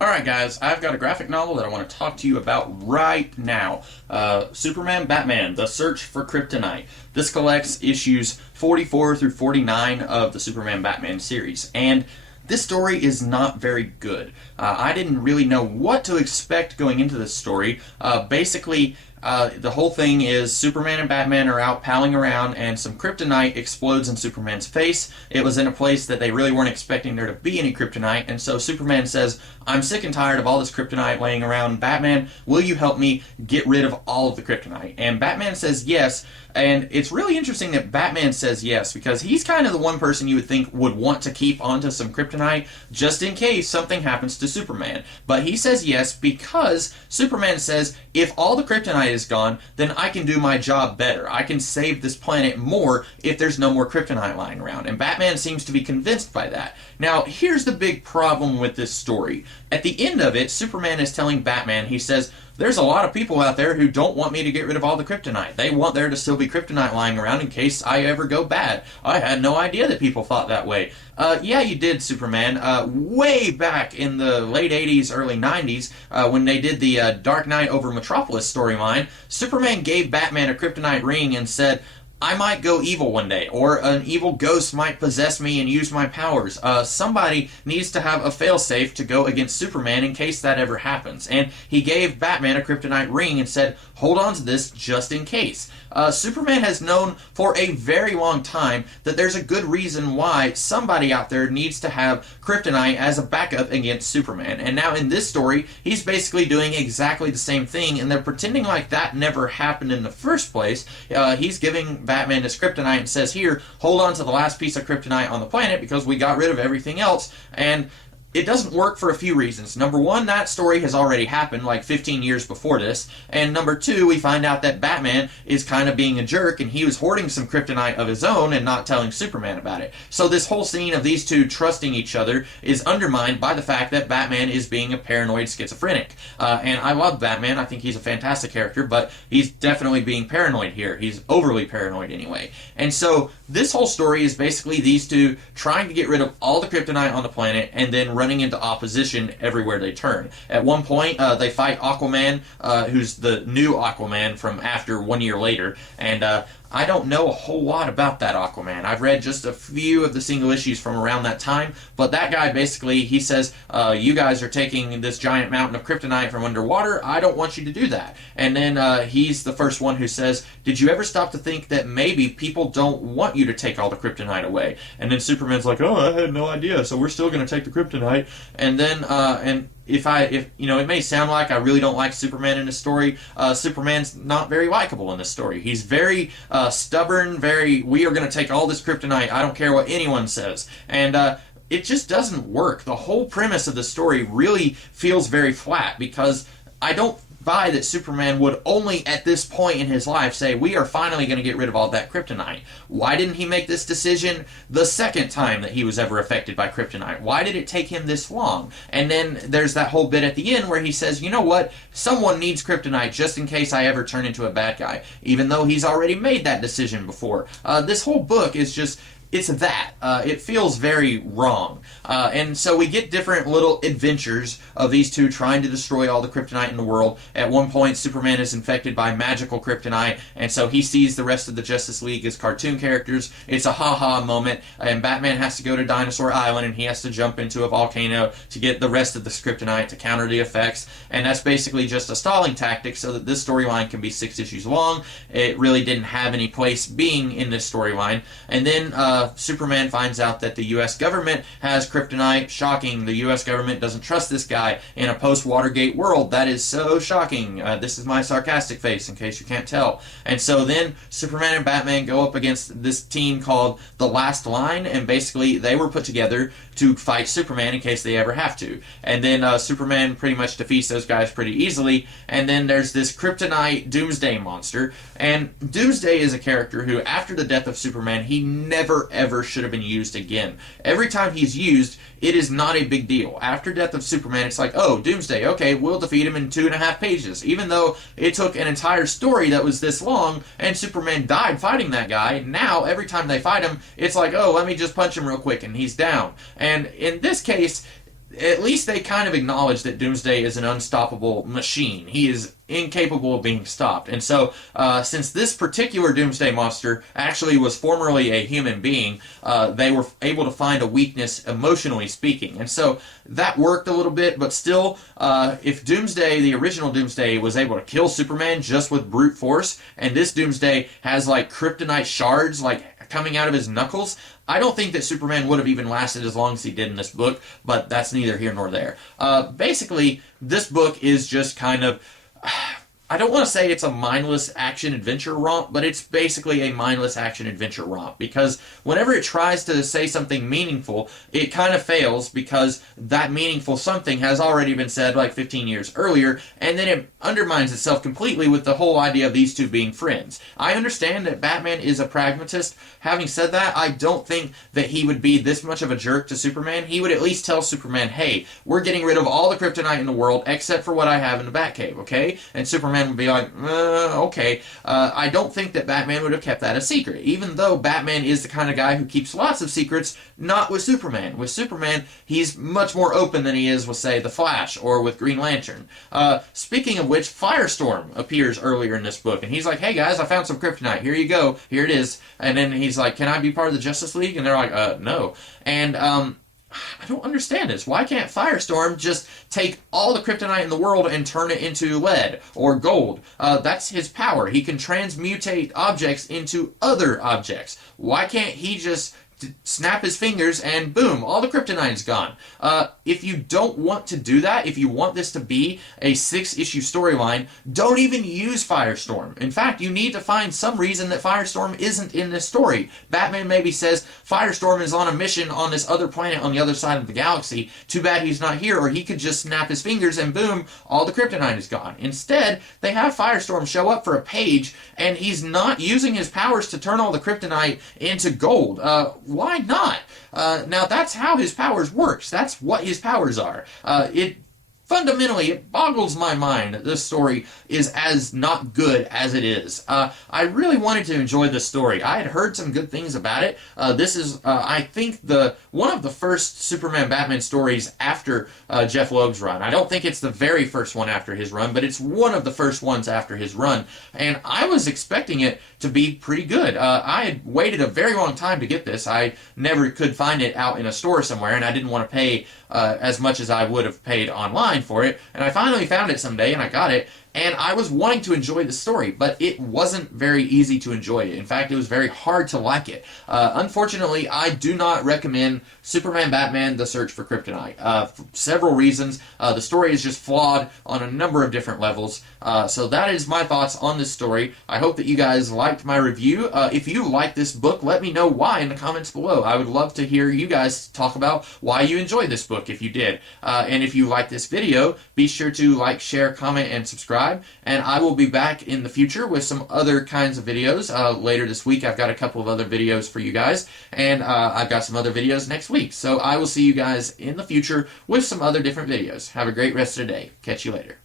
Alright guys, I've got a graphic novel that I want to talk to you about right now. Superman Batman, The Search for Kryptonite. This collects issues 44 through 49 of the Superman Batman series, and this story is not very good. I didn't really know what to expect going into this story. The whole thing is Superman and Batman are out palling around and some kryptonite explodes in Superman's face. It was in a place that they really weren't expecting there to be any kryptonite, and so Superman says, I'm sick and tired of all this kryptonite laying around. Batman, will you help me get rid of all of the kryptonite? And Batman says yes, and it's really interesting that Batman says yes, because he's kind of the one person you would think would want to keep onto some kryptonite just in case something happens to Superman. But he says yes because Superman says, if all the kryptonite is gone, then I can do my job better. I can save this planet more if there's no more kryptonite lying around. And Batman seems to be convinced by that. Now, here's the big problem with this story. At the end of it, Superman is telling Batman, he says, there's a lot of people out there who don't want me to get rid of all the kryptonite. They want there to still be kryptonite lying around in case I ever go bad. I had no idea that people thought that way. Yeah, you did, Superman. Way back in the late 80s, early 90s, when they did the Dark Knight over Metropolis storyline, Superman gave Batman a kryptonite ring and said, I might go evil one day, or an evil ghost might possess me and use my powers. Somebody needs to have a failsafe to go against Superman in case that ever happens. And he gave Batman a kryptonite ring and said, hold on to this just in case. Superman has known for a very long time that there's a good reason why somebody out there needs to have kryptonite as a backup against Superman. And now in this story, he's basically doing exactly the same thing, and they're pretending like that never happened in the first place. He's giving Batman his kryptonite and says, here, hold on to the last piece of kryptonite on the planet because we got rid of everything else. And it doesn't work for a few reasons. Number one, that story has already happened like 15 years before this. And number two, we find out that Batman is kind of being a jerk and he was hoarding some kryptonite of his own and not telling Superman about it. So this whole scene of these two trusting each other is undermined by the fact that Batman is being a paranoid schizophrenic. And I love Batman. I think he's a fantastic character, but he's definitely being paranoid here. He's overly paranoid anyway. And so this whole story is basically these two trying to get rid of all the kryptonite on the planet and then running into opposition everywhere they turn. At one point, they fight Aquaman, who's the new Aquaman from after 1 year later, and I don't know a whole lot about that Aquaman. I've read just a few of the single issues from around that time, but that guy basically, he says, you guys are taking this giant mountain of kryptonite from underwater, I don't want you to do that. And then he's the first one who says, did you ever stop to think that maybe people don't want you to take all the kryptonite away? And then Superman's like, oh, I had no idea, so we're still going to take the kryptonite. And then, if you know, it may sound like I really don't like Superman in this story. Superman's not very likable in this story. He's very stubborn, we are going to take all this kryptonite, I don't care what anyone says. And it just doesn't work. The whole premise of the story really feels very flat because I don't buy that Superman would only at this point in his life say, we are finally going to get rid of all that kryptonite. Why didn't he make this decision the second time that he was ever affected by kryptonite? Why did it take him this long? And then there's that whole bit at the end where he says, you know what, someone needs kryptonite just in case I ever turn into a bad guy, even though he's already made that decision before. This whole book is just, it's that. It feels very wrong. And so we get different little adventures of these two trying to destroy all the kryptonite in the world. At one point, Superman is infected by magical kryptonite, and so he sees the rest of the Justice League as cartoon characters. It's a ha-ha moment, and Batman has to go to Dinosaur Island, and he has to jump into a volcano to get the rest of the kryptonite to counter the effects. And that's basically just a stalling tactic so that this storyline can be 6 issues long. It really didn't have any place being in this storyline. And then Superman finds out that the U.S. government has kryptonite. Shocking. The U.S. government doesn't trust this guy in a post-Watergate world. That is so shocking. This is my sarcastic face, in case you can't tell. And so then Superman and Batman go up against this team called The Last Line, and basically they were put together to fight Superman in case they ever have to. And then Superman pretty much defeats those guys pretty easily. And then there's this kryptonite Doomsday monster. And Doomsday is a character who, after the death of Superman, he never ever should have been used again. Every time he's used, it is not a big deal. After Death of Superman, it's like, oh, Doomsday, okay, we'll defeat him in 2.5 pages. Even though it took an entire story that was this long, and Superman died fighting that guy, now every time they fight him, it's like, oh, let me just punch him real quick, and he's down. And in this case, at least they kind of acknowledge that Doomsday is an unstoppable machine. He is incapable of being stopped. And so, since this particular Doomsday monster actually was formerly a human being, they were able to find a weakness, emotionally speaking. And so, that worked a little bit, but still, if Doomsday, the original Doomsday, was able to kill Superman just with brute force, and this Doomsday has, like, kryptonite shards, like, coming out of his knuckles, I don't think that Superman would have even lasted as long as he did in this book, but that's neither here nor there. Basically, this book is just kind of, I don't want to say it's a mindless action-adventure romp, but it's basically a mindless action-adventure romp, because whenever it tries to say something meaningful, it kind of fails, because that meaningful something has already been said like 15 years earlier, and then it undermines itself completely with the whole idea of these two being friends. I understand that Batman is a pragmatist. Having said that, I don't think that he would be this much of a jerk to Superman. He would at least tell Superman, hey, we're getting rid of all the kryptonite in the world except for what I have in the Batcave, okay? And Superman would be like, okay. I don't think that Batman would have kept that a secret, even though Batman is the kind of guy who keeps lots of secrets, not with Superman. With Superman, he's much more open than he is with, say, The Flash or with Green Lantern. Speaking of which, Firestorm appears earlier in this book, and he's like, hey guys, I found some kryptonite. Here you go. Here it is. And then he's like, can I be part of the Justice League? And they're like, no. And, I don't understand this. Why can't Firestorm just take all the kryptonite in the world and turn it into lead or gold? That's his power. He can transmutate objects into other objects. Why can't he just snap his fingers and boom, all the kryptonite's gone? If you don't want to do that, if you want this to be a 6-issue storyline, don't even use Firestorm. In fact, you need to find some reason that Firestorm isn't in this story. Batman maybe says Firestorm is on a mission on this other planet on the other side of the galaxy. Too bad he's not here, or he could just snap his fingers and boom, all the kryptonite is gone. Instead, they have Firestorm show up for a page, and he's not using his powers to turn all the kryptonite into gold. Why not? Now, that's how his powers works. That's what his powers are. Fundamentally, it boggles my mind that this story is as not good as it is. I really wanted to enjoy this story. I had heard some good things about it. This is, I think, one of the first Superman-Batman stories after Jeff Loeb's run. I don't think it's the very first one after his run, but it's one of the first ones after his run. And I was expecting it to be pretty good. I had waited a very long time to get this. I never could find it out in a store somewhere, and I didn't want to pay as much as I would have paid online for it, and I finally found it someday, and I got it, and I was wanting to enjoy the story, but it wasn't very easy to enjoy it. In fact, it was very hard to like it. Unfortunately, I do not recommend Superman Batman The Search for Kryptonite. For several reasons. The story is just flawed on a number of different levels. So that is my thoughts on this story. I hope that you guys liked my review. If you like this book, let me know why in the comments below. I would love to hear you guys talk about why you enjoyed this book, if you did. And if you like this video, be sure to like, share, comment, and subscribe. And I will be back in the future with some other kinds of videos. Later this week, I've got a couple of other videos for you guys. And I've got some other videos next week. So I will see you guys in the future with some other different videos. Have a great rest of the day. Catch you later.